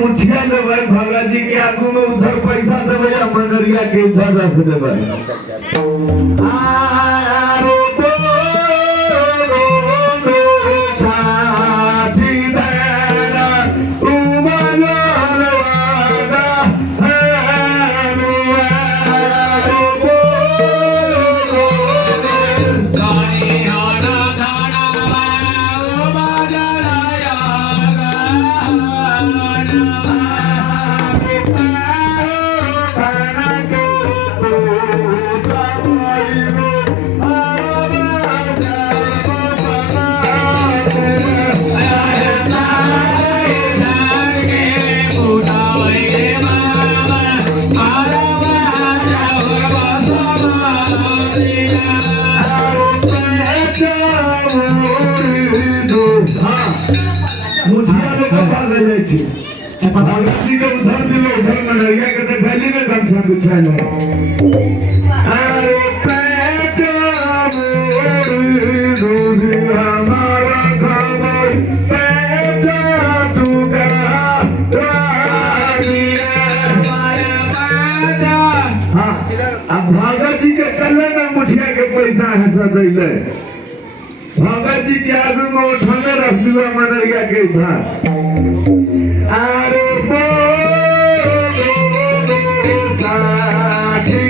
मुठिया देवे भगत जी के आगू में उधर पैसा देवे या मनरिया के इधर रख देवे भगवती को उधर दिलो उधर मनरिया के तो गली में गमछा बिछा लो अरे पहचान दूध हमारा खबर पहचान तू का हाँ अब भगत जी के कल्ले में मुठिया के पैसा हंसा दिले भगत जी के आगू में उठाने रख दिया मनरिया के इधर अरे साथी